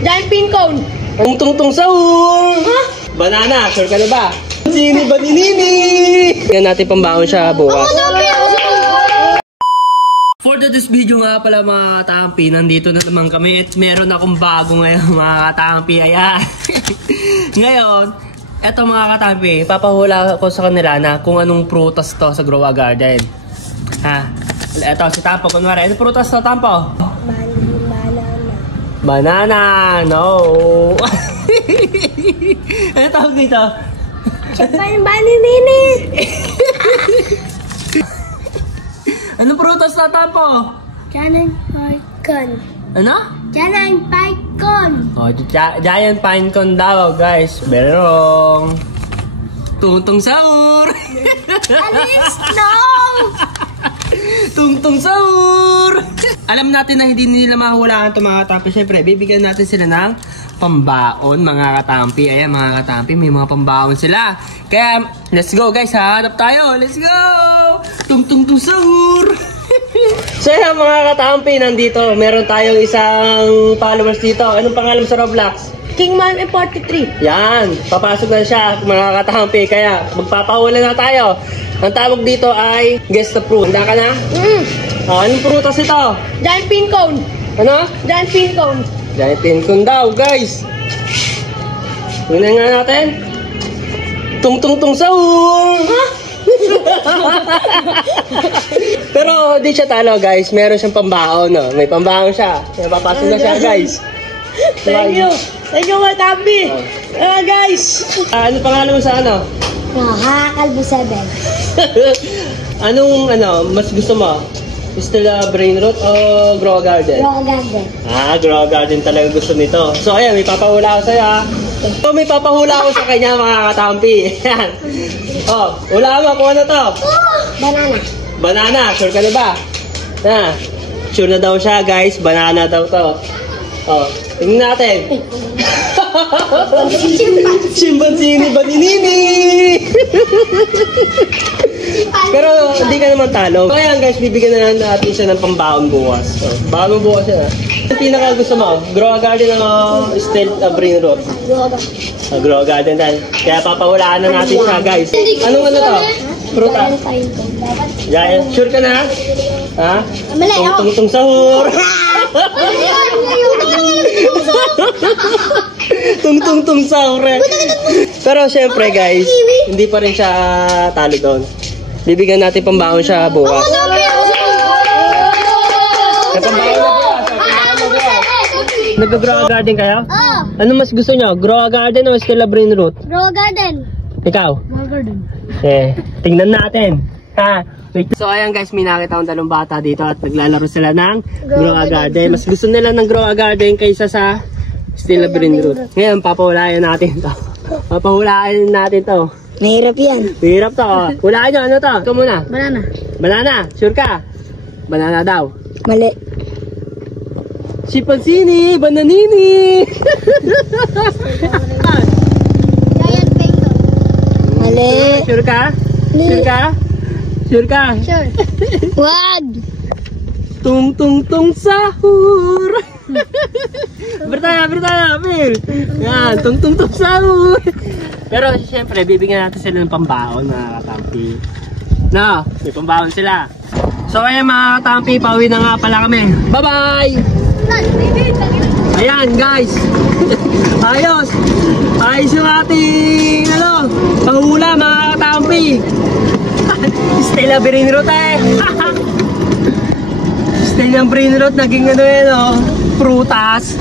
Giant pin cone. Tungtong sahur. Ha? Banana, sure ka na ba? Sini ba ninini? Tingnan natin pambaon siya bukas. For this video nga pala mga katampi, nandito na naman kami at meron akong bago ngayon mga katampi. Ayan. Ngayon, eto mga katampi, papahula ko sa kanila na kung anong prutas to sa Grow a Garden. Ha? Eto si Tampo, kunwari. Anong prutas to, Tampo? Banana. No. Ano tawag dito? Baninini. Anong prutas na, Tampo? Giant pine. Ano? Giant pine cone. Oh, giant pine cone daw, guys. Very wrong. Tungtong sahur. Alis, no! Tungtong sahur. Alam natin na hindi nila mahulaan ito mga katampi. Siyempre, bibigyan natin sila ng pambaon mga katampi. Ayan mga katampi, may mga pambaon sila. Kaya, let's go guys, hanap tayo. Let's go! Tungtong sahur. So yan mga katampi, nandito. Meron tayong isang followers dito. Anong pangalan sa Roblox? Kingman M43. Yan, papasok na siya mga katampi. Kaya magpapahula na tayo. Ang tawag dito ay guess the fruit. Handa ka na? Anong prutas ito? Giant pin cone. Ano? Giant pin cone. Giant pin cone daw, guys. Tingnan nga natin. Tungtong sahur. Ha? Pero di siya talo, guys. Meron siyang pambaon, no? May pambaon siya. Kaya papasok na siya, guys. Thank you. Thank you, Matabi. Guys. Ano pangalan mo sa ano? Kalbo 7. Anong mas gusto mo? Still brain rot o Grow a Garden? Grow a Garden. Grow a Garden talaga gusto nito. So ayan, may papahula ako sa'yo. So may papahula ako sa kanya mga katampi. Ayan. Oh, hula mo kung ano to? Banana. Banana, sure ka na ba? Sure na daw siya guys, banana daw to. Oh, tingnan natin. Chimpanzini ba ninini? Pero hindi ka naman talo. So ayan guys, bibigyan na natin siya ng pambaon bukas. So, bago bukas yan Ang pinaka gusto mo? Grow a Garden o still brain rot? Grow a Garden tayo. Kaya papahulaan na natin siya guys. Anong ano to? Pruta? Giant. Sure ka na? Ha? Tungtong sahur. Tungtong sahur. Pero syempre guys, hindi pa rin siya talo doon. Bibigyan natin pambaon siya bukas. Nag-grow a garden kayo? Oo. Ano mas gusto nyo? Grow a garden o still brain root? Grow a Garden. Ikaw? Grow a Garden. Tingnan natin. Ha? So ayan guys, may nakita akong dalawang bata dito at naglalaro sila ng Grow a Garden. Mas gusto nila ng Grow a Garden kaysa sa still brain root. Ngayon, papahulayan natin to. Papahulayan natin to. Mahirap yan. Mahirap to. Hulaan nyo, ano to? Ikaw muna. Banana. Banana, sure ka? Banana daw. Mali. Chimpanzini, bananini. Giant penguin. Mali. Sure ka? Sure ka? Sure ka? Sure. Wag. Tungtong sahur. Bertanya, Phil. Yan, tungtong sahur. Pero siyempre, bibigyan natin sila ng pambaon mga katampi. No, may pambaon sila. So ayan mga katampi, pauwi na nga pala kami. Bye-bye! Ayan guys. Ayos. Ayos yung ating panghula mga katampi. Stella brain rot Stella brain rot naging prutas.